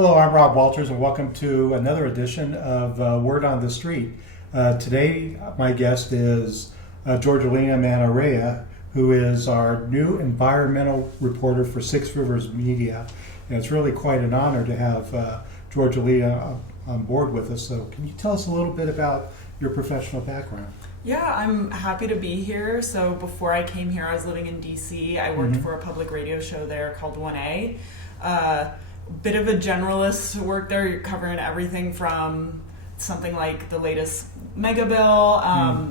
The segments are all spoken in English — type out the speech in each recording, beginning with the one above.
Hello, I'm Rob Walters, and welcome to another edition of Word on the Street. Today, my guest is Jorgelina Manna-Rea, who is our new environmental reporter for Six Rivers Media. And it's really quite an honor to have Jorgelina on board with us. So can you tell us a little bit about your professional background? Yeah, I'm happy to be here. So before I came here, I was living in DC. I worked for a public radio show there called 1A. Bit of a generalist work there. You're covering everything from something like the latest mega bill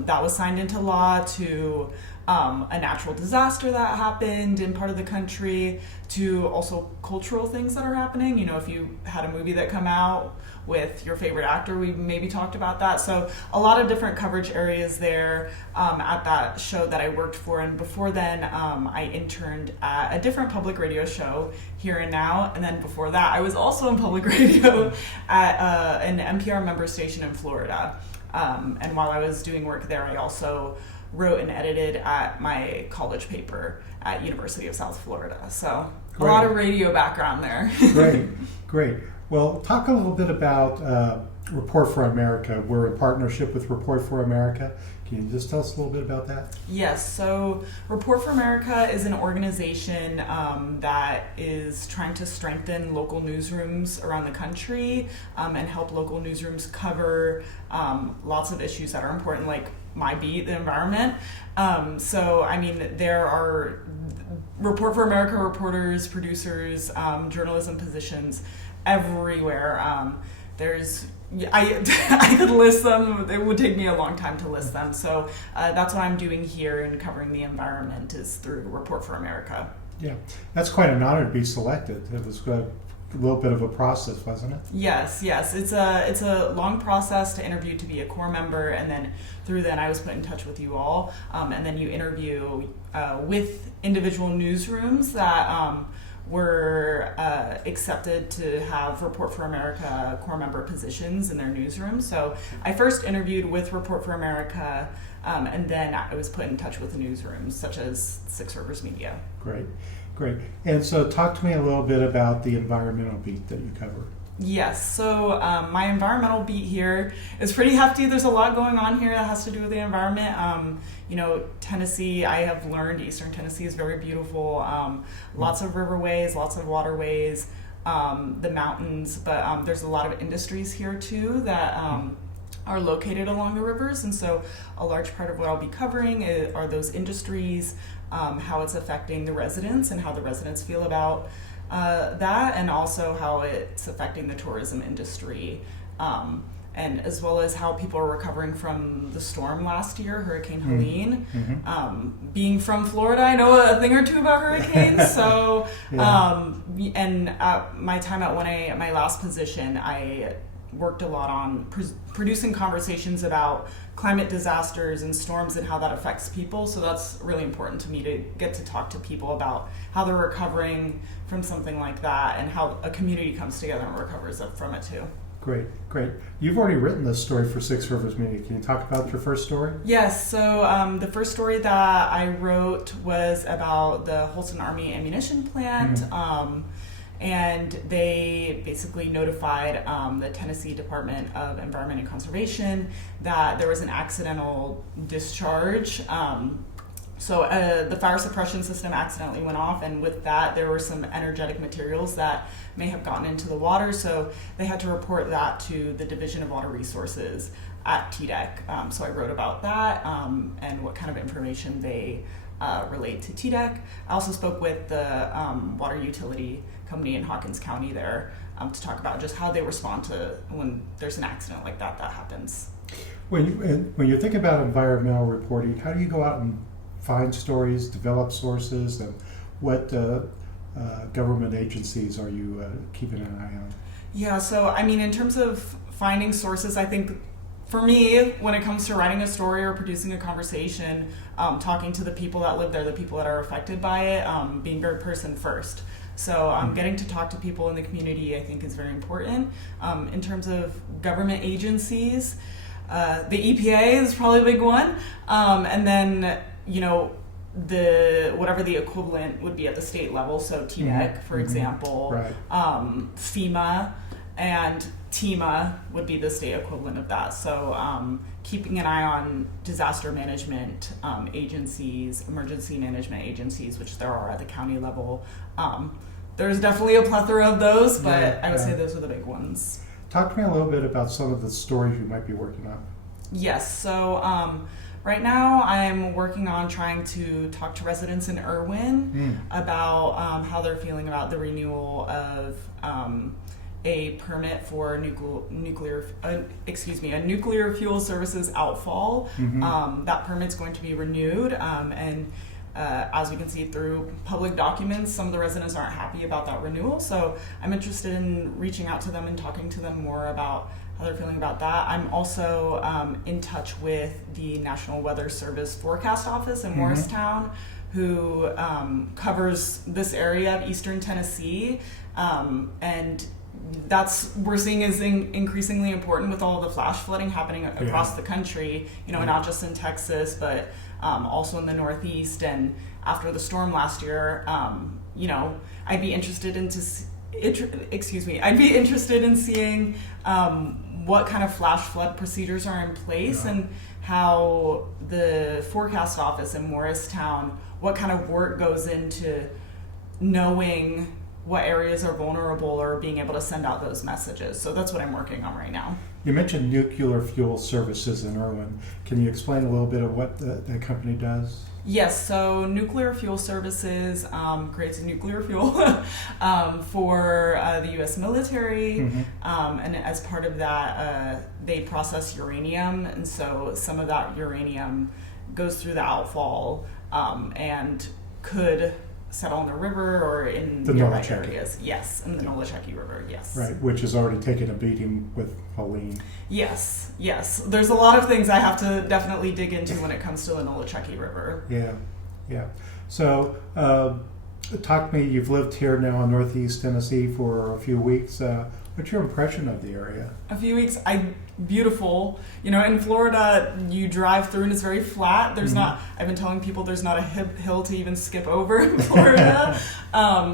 that was signed into law to a natural disaster that happened in part of the country to also cultural things that are happening. You know, if you had a movie that come out with your favorite actor, we maybe talked about that. So a lot of different coverage areas there at that show that I worked for. And before then, I interned at a different public radio show, Here and Now. And then before that, I was also in public radio at an NPR member station in Florida. And while I was doing work there, I also wrote and edited at my college paper at University of South Florida. So a lot of radio background there. Great. Well, talk a little bit about Report for America. We're in partnership with Report for America. Can you just tell us a little bit about that? Yes, so Report for America is an organization that is trying to strengthen local newsrooms around the country and help local newsrooms cover lots of issues that are important, like my beat, the environment. There are Report for America reporters, producers, journalism positions everywhere. I could list them. It would take me a long time to list them. So that's what I'm doing here in covering the environment is through Report for America. Yeah, that's quite an honor to be selected. It was a little bit of a process, wasn't it? Yes. It's a long process to interview to be a core member, and then through then I was put in touch with you all, and then you interview with individual newsrooms that were accepted to have Report for America core member positions in their newsroom. So I first interviewed with Report for America, and then I was put in touch with the newsrooms, such as Six Rivers Media. Great. And so talk to me a little bit about the environmental beat that you cover. Yes, so my environmental beat here is pretty hefty. There's a lot going on here that has to do with the environment. Tennessee, I have learned Eastern Tennessee is very beautiful. Lots of riverways, lots of waterways, the mountains, but there's a lot of industries here too that are located along the rivers. And so a large part of what I'll be covering are those industries, how it's affecting the residents and how the residents feel about that, and also how it's affecting the tourism industry, and as well as how people are recovering from the storm last year, Hurricane Helene. Being from Florida, I know a thing or two about hurricanes. So, and at my time at 1A, at my last position, I worked a lot on producing conversations about climate disasters and storms and how that affects people. So that's really important to me to get to talk to people about how they're recovering from something like that and how a community comes together and recovers from it too. Great. You've already written this story for Six Rivers Media. Can you talk about your first story? Yes, so the first story that I wrote was about the Holston Army ammunition plant. And they basically notified the Tennessee Department of Environment and Conservation that there was an accidental discharge. So the fire suppression system accidentally went off, and with that there were some energetic materials that may have gotten into the water, so they had to report that to the Division of Water Resources at TDEC. So I wrote about that and what kind of information they relate to TDEC. I also spoke with the water utility company in Hawkins County there to talk about just how they respond to when there's an accident like that happens. When you think about environmental reporting, how do you go out and find stories, develop sources, and what government agencies are you keeping an eye on? Yeah, so in terms of finding sources, I think for me, when it comes to writing a story or producing a conversation, talking to the people that live there, the people that are affected by it, being very person first. So getting to talk to people in the community, I think, is very important. In terms of government agencies, the EPA is probably a big one. And then, whatever the equivalent would be at the state level, so TDEC, for example, Right. FEMA, and TEMA would be the state equivalent of that. So keeping an eye on disaster management agencies, emergency management agencies, which there are at the county level. There's definitely a plethora of those, but Yeah, I would say yeah. those are the big ones. Talk to me a little bit about some of the stories you might be working on. Yes, so right now I'm working on trying to talk to residents in Irwin about how they're feeling about the renewal of a permit for a nuclear fuel services outfall. That permit's going to be renewed, and as we can see through public documents, some of the residents aren't happy about that renewal. So I'm interested in reaching out to them and talking to them more about how they're feeling about that. I'm also in touch with the National Weather Service Forecast Office in Morristown, who covers this area of eastern Tennessee, and we're seeing is increasingly important with all the flash flooding happening across the country, not just in Texas, but also in the Northeast. And after the storm last year, I'd be interested in seeing what kind of flash flood procedures are in place, and how the forecast office in Morristown, what kind of work goes into knowing what areas are vulnerable or being able to send out those messages. So that's what I'm working on right now. You mentioned Nuclear Fuel Services in Irwin. Can you explain a little bit of what that company does? Yes, so Nuclear Fuel Services creates nuclear fuel for the U.S. military, and as part of that, they process uranium, and so some of that uranium goes through the outfall and could settle in the river or in The nearby Nolichucky. areas. Yes, in the Nolichucky River, yes. Right, which has already taken a beating with Helene. Yes. There's a lot of things I have to definitely dig into when it comes to the Nolichucky River. Yeah. So, talk to me, you've lived here now in Northeast Tennessee for a few weeks. What's your impression of the area? A few weeks, beautiful. In Florida, you drive through and it's very flat. There's not, I've been telling people there's not a hill to even skip over in Florida.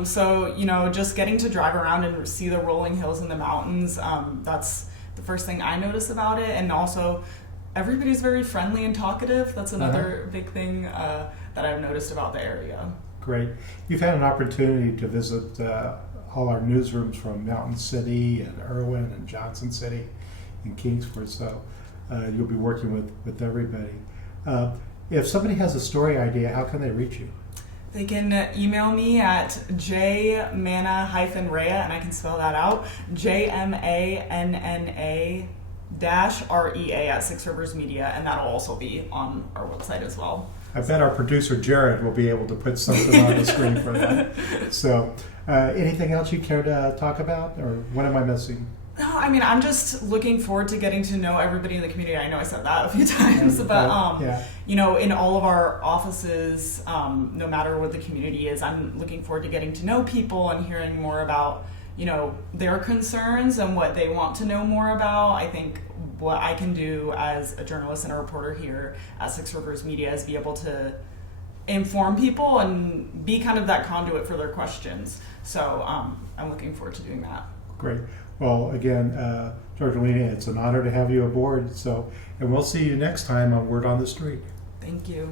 So, just getting to drive around and see the rolling hills and the mountains, that's the first thing I notice about it. And also, everybody's very friendly and talkative. That's another big thing that I've noticed about the area. Great. You've had an opportunity to visit all our newsrooms from Mountain City and Irwin and Johnson City and Kingsford, so you'll be working with everybody. If somebody has a story idea, how can they reach you? They can email me at jmanna-rea, and I can spell that out, JMANNA-REA at Six Rivers Media, and that'll also be on our website as well. I bet our producer Jared will be able to put something on the screen for that. So, anything else you care to talk about, or what am I missing? No, I'm just looking forward to getting to know everybody in the community. I know I said that a few times, but in all of our offices, no matter what the community is, I'm looking forward to getting to know people and hearing more about their concerns and what they want to know more about. I think what I can do as a journalist and a reporter here at Six Rivers Media is be able to inform people and be kind of that conduit for their questions. So I'm looking forward to doing that. Great. Well, again, Jorgelina, it's an honor to have you aboard. And we'll see you next time on Word on the Street. Thank you.